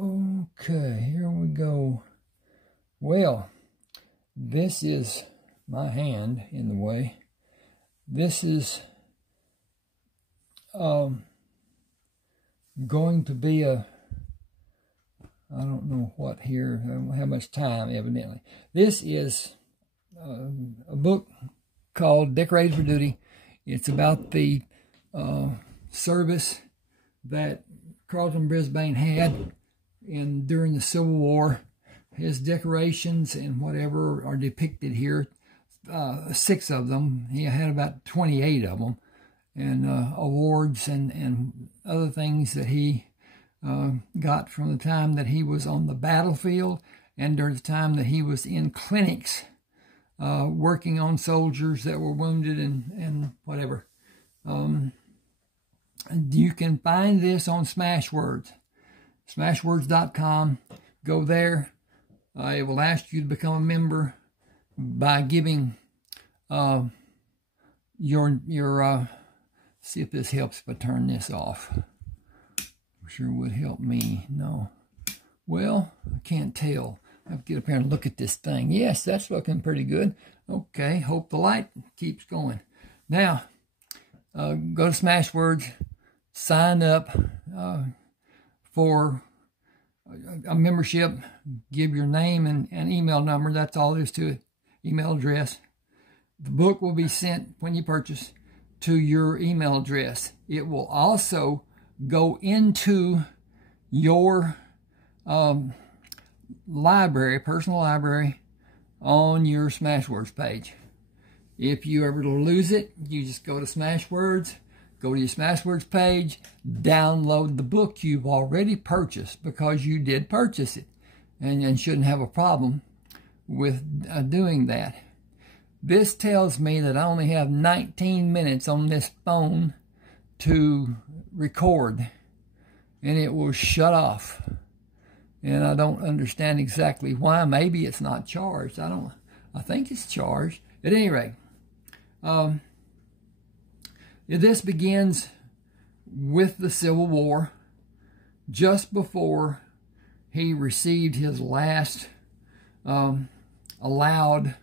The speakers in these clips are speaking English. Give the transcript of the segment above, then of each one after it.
Okay, here we go. Well, this is my hand in the way. This is going to be I don't know what here, I don't have much time evidently. This is a book called Decorated for Duty. It's about the service that Carlton Brisbane had during the Civil War. His decorations and whatever are depicted here. 6 of them. He had about 28 of them. And awards and other things that he got from the time that he was on the battlefield and during the time that he was in clinics working on soldiers that were wounded and whatever. You can find this on Smashwords. Smashwords.com. Go there. It will ask you to become a member by giving your see if this helps if I turn this off. Sure would help me. No. Well, I can't tell. I have to get up here and look at this thing. Yes, that's looking pretty good. Okay, hope the light keeps going. Now, go to Smashwords, sign up for a membership, give your name and email number. That's all there is to it. Email address. The book will be sent when you purchase to your email address. It will also go into your library, personal library, on your Smashwords page. If you ever lose it, you just go to Smashwords, go to your Smashwords page, download the book you've already purchased because you did purchase it, and shouldn't have a problem with doing that. This tells me that I only have 19 minutes on this phone to record, and it will shut off. And I don't understand exactly why. Maybe it's not charged. I think it's charged. At any rate, this begins with the Civil War, just before he received his last allowed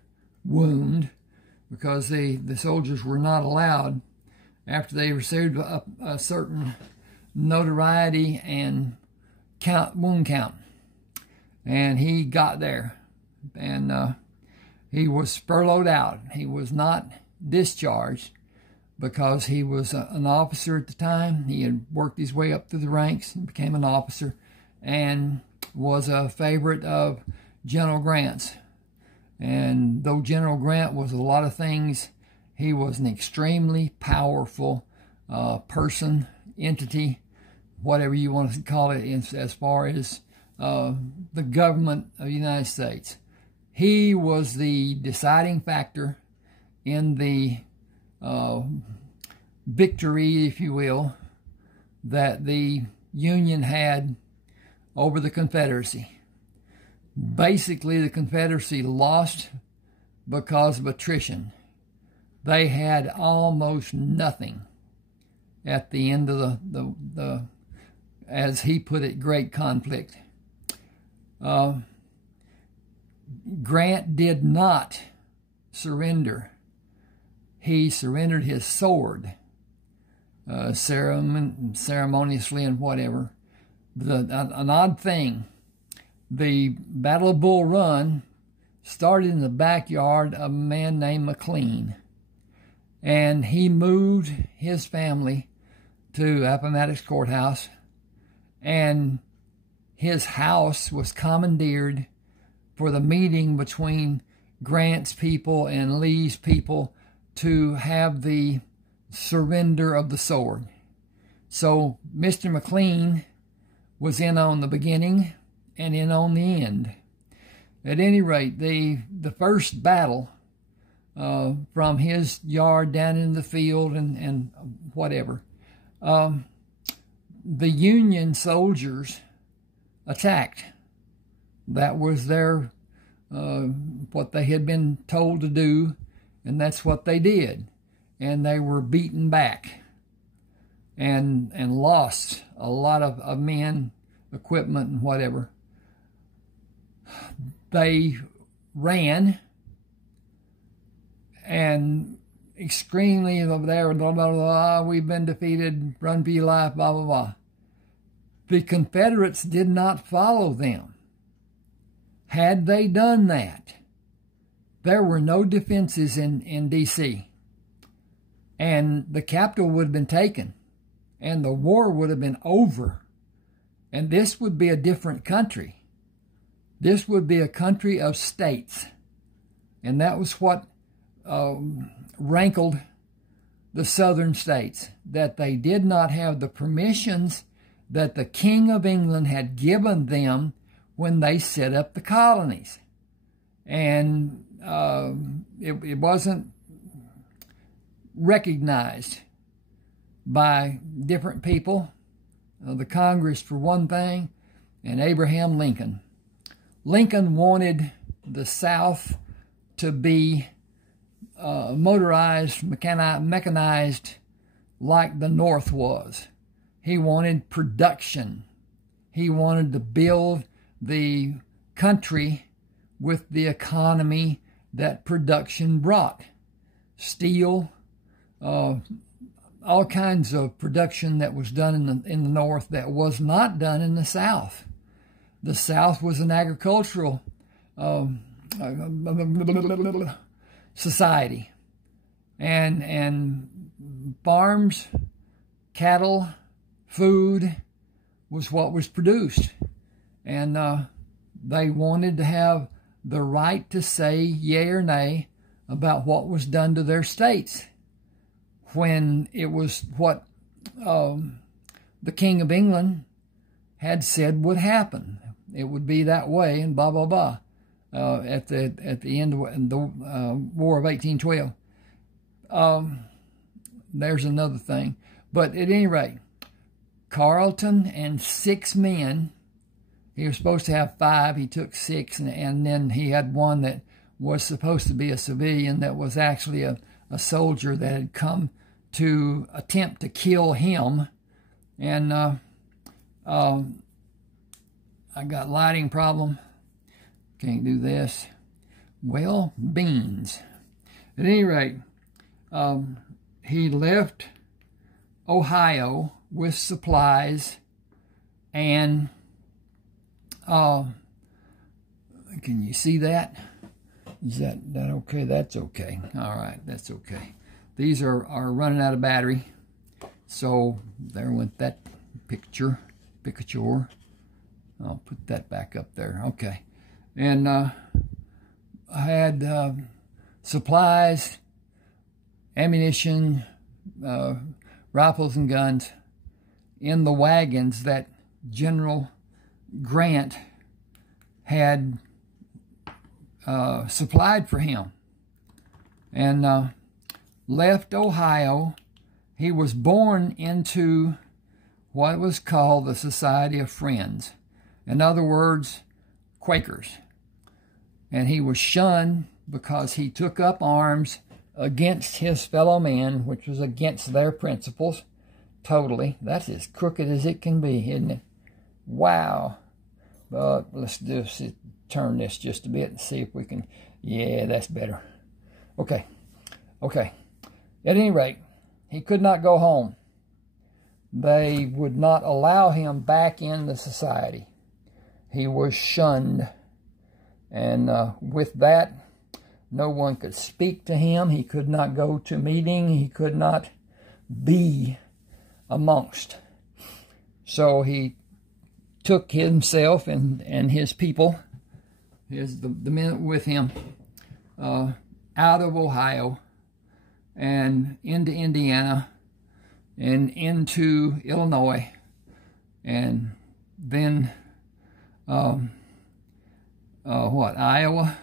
wound, because the soldiers were not allowed, after they received a certain notoriety and wound count. And he got there, and he was furloughed out. He was not discharged because he was an officer at the time. He had worked his way up through the ranks and became an officer, and was a favorite of General Grant's. And though General Grant was a lot of things, he was an extremely powerful person, entity, whatever you want to call it, as far as the government of the United States. He was the deciding factor in the victory, if you will, that the Union had over the Confederacy. Basically, the Confederacy lost because of attrition. They had almost nothing at the end of the as he put it, great conflict. Grant did not surrender. He surrendered his sword, ceremoniously and whatever. An odd thing, the Battle of Bull Run started in the backyard of a man named McLean, and he moved his family to Appomattox Courthouse, and his house was commandeered for the meeting between Grant's people and Lee's people to have the surrender of the sword. So Mr. McLean was in on the beginning and in on the end. At any rate, the first battle from his yard down in the field and whatever, the Union soldiers attacked. That was their what they had been told to do, and that's what they did. And they were beaten back and lost a lot of men equipment and whatever. They ran and extremely over there, blah, blah, blah, we've been defeated, run for your life, blah, blah, blah. The Confederates did not follow them. Had they done that, there were no defenses in D.C. And the capital would have been taken. And the war would have been over. And this would be a different country. This would be a country of states. And that was what rankled the southern states, that they did not have the permissions that the King of England had given them when they set up the colonies. And it wasn't recognized by different people, the Congress for one thing, and Abraham Lincoln. Lincoln wanted the South to be motorized, mechanized like the North was. He wanted production. He wanted to build the country with the economy that production brought. Steel, all kinds of production that was done in the North that was not done in the South. The South was an agricultural society, and farms, cattle, food was what was produced, and they wanted to have the right to say yea or nay about what was done to their states when it was what the King of England had said would happen. It would be that way, and blah blah blah. At the end of the War of 1812. There's another thing, but at any rate, Carleton and 6 men. He was supposed to have 5. He took 6, and then he had one that was supposed to be a civilian that was actually a soldier that had come to attempt to kill him. And I got lighting problem. Can't do this. Well, beans. At any rate, he left Ohio with supplies, and can you see that? Is that okay? That's okay. All right, that's okay. These are running out of battery, so there went that picture. I'll put that back up there. Okay. And I had supplies, ammunition, rifles and guns in the wagons that General Grant had supplied for him, and left Ohio. He was born into what was called the Society of Friends. In other words, Quakers. And he was shunned because he took up arms against his fellow men, which was against their principles totally. That's as crooked as it can be, isn't it? Wow. But let's just turn this just a bit and see if we can. Yeah, that's better. Okay. At any rate, he could not go home. They would not allow him back in the society. He was shunned. And with that, no one could speak to him. He could not go to meeting. He could not be amongst. So he took himself and his people, the men with him, out of Ohio and into Indiana and into Illinois, and then Iowa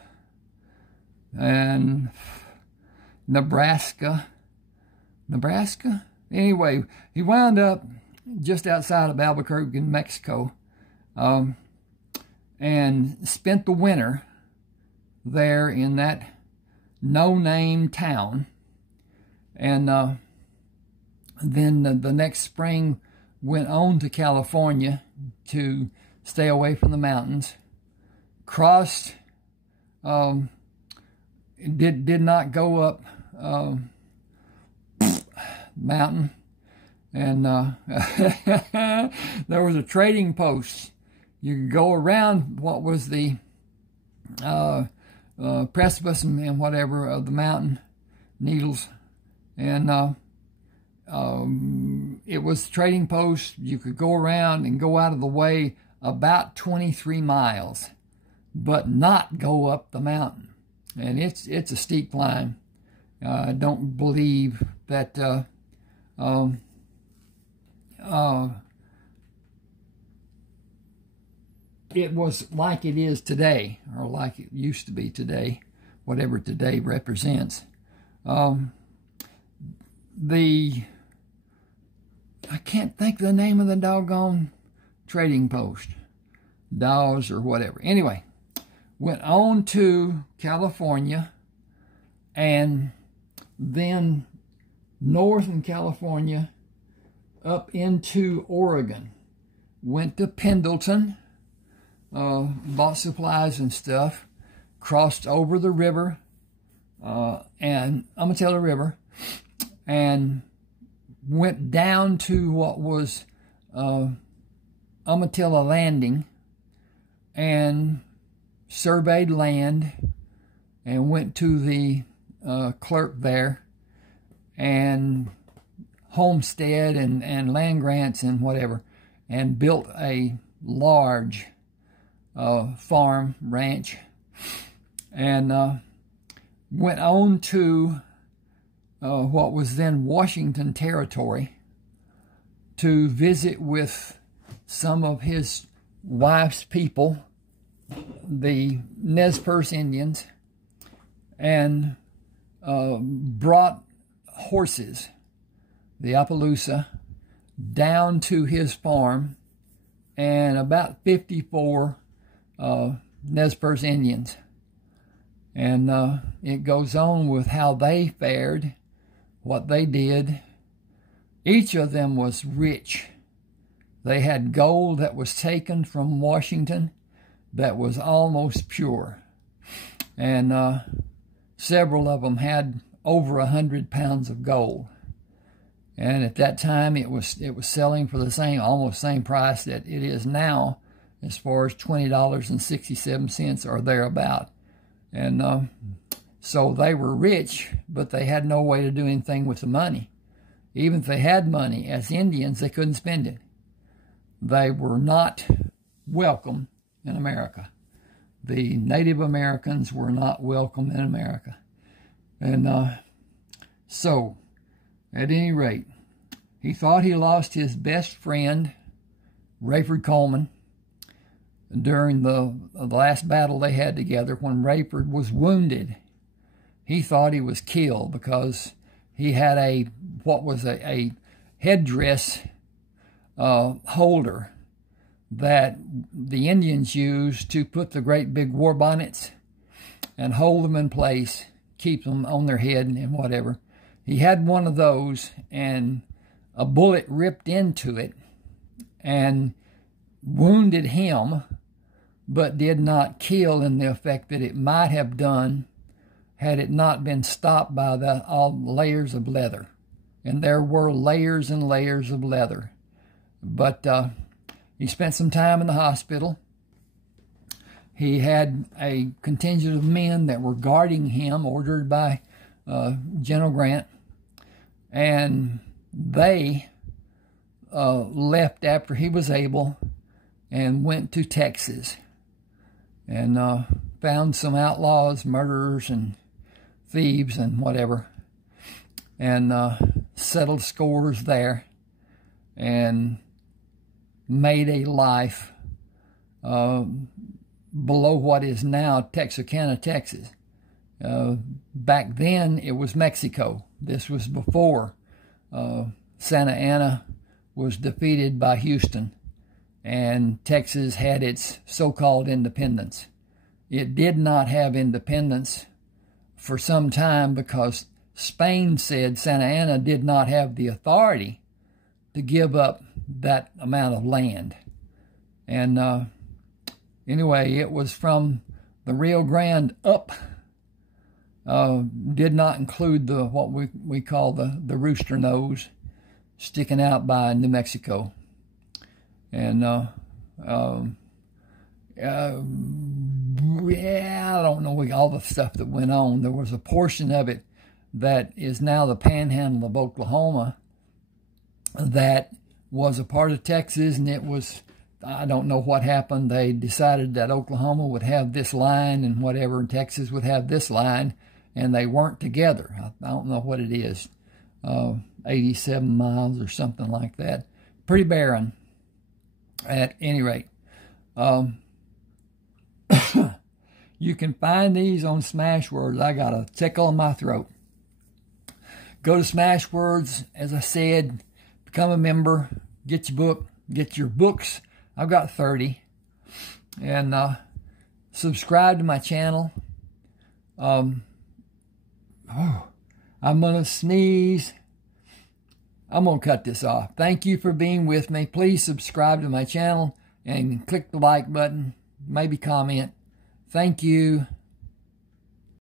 and Nebraska. Anyway, he wound up just outside of Albuquerque in Mexico, and spent the winter there in that no-name town. And then the next spring went on to California to stay away from the mountains. Crossed, did not go up mountain, and there was a trading post. You could go around what was the precipice and whatever of the mountain, Needles, and it was trading post. You could go around and go out of the way about 23 miles, but not go up the mountain. And it's a steep climb. I don't believe that it was like it is today, or like it used to be today, whatever today represents. I can't think of the name of the doggone trading post, Dawes or whatever. Anyway, went on to California, and then north in California up into Oregon. Went to Pendleton, bought supplies and stuff, crossed over the river, and Umatilla River, and went down to what was Umatilla Landing, and surveyed land, and went to the clerk there, and homestead and land grants and whatever, and built a large farm, ranch, and went on to what was then Washington Territory to visit with some of his wife's people, the Nez Perce Indians, and brought horses, the Appaloosa, down to his farm, and about 54 Nez Perce Indians. And it goes on with how they fared, what they did. Each of them was rich. They had gold that was taken from Washington that was almost pure. And several of them had over 100 pounds of gold. And at that time, it was selling for the almost same price that it is now, as far as $20.67 or thereabout. And so they were rich, but they had no way to do anything with the money. Even if they had money, as Indians, they couldn't spend it. They were not welcome in America. The Native Americans were not welcome in America. And so, at any rate, he thought he lost his best friend, Rayford Coleman, during the last battle they had together. When Rayford was wounded, he thought he was killed because he had a headdress holder that the Indians used to put the great big war bonnets and hold them in place, keep them on their head and whatever. He had one of those, and a bullet ripped into it and wounded him, but did not kill in the effect that it might have done had it not been stopped by all the layers of leather. And there were layers and layers of leather. But he spent some time in the hospital. He had a contingent of men that were guarding him, ordered by General Grant. And they left after he was able and went to Texas and found some outlaws, murderers, and thieves and whatever, and settled scores there and made a life below what is now Texarkana, Texas. Back then, it was Mexico. This was before Santa Anna was defeated by Houston, and Texas had its so-called independence. It did not have independence for some time because Spain said Santa Anna did not have the authority to give up that amount of land. And anyway, it was from the Rio Grande up. Did not include the what we call the rooster nose sticking out by New Mexico. And yeah, I don't know all the stuff that went on. There was a portion of it that is now the panhandle of Oklahoma that was a part of Texas, and it was, I don't know what happened. They decided that Oklahoma would have this line and whatever, and Texas would have this line, and they weren't together. I don't know what it is, 87 miles or something like that. Pretty barren at any rate. You can find these on Smashwords. I got a tickle in my throat. Go to Smashwords, as I said, become a member, get your book, get your books. I've got 30. And subscribe to my channel. I'm going to sneeze. I'm going to cut this off. Thank you for being with me. Please subscribe to my channel and click the like button. Maybe comment. Thank you.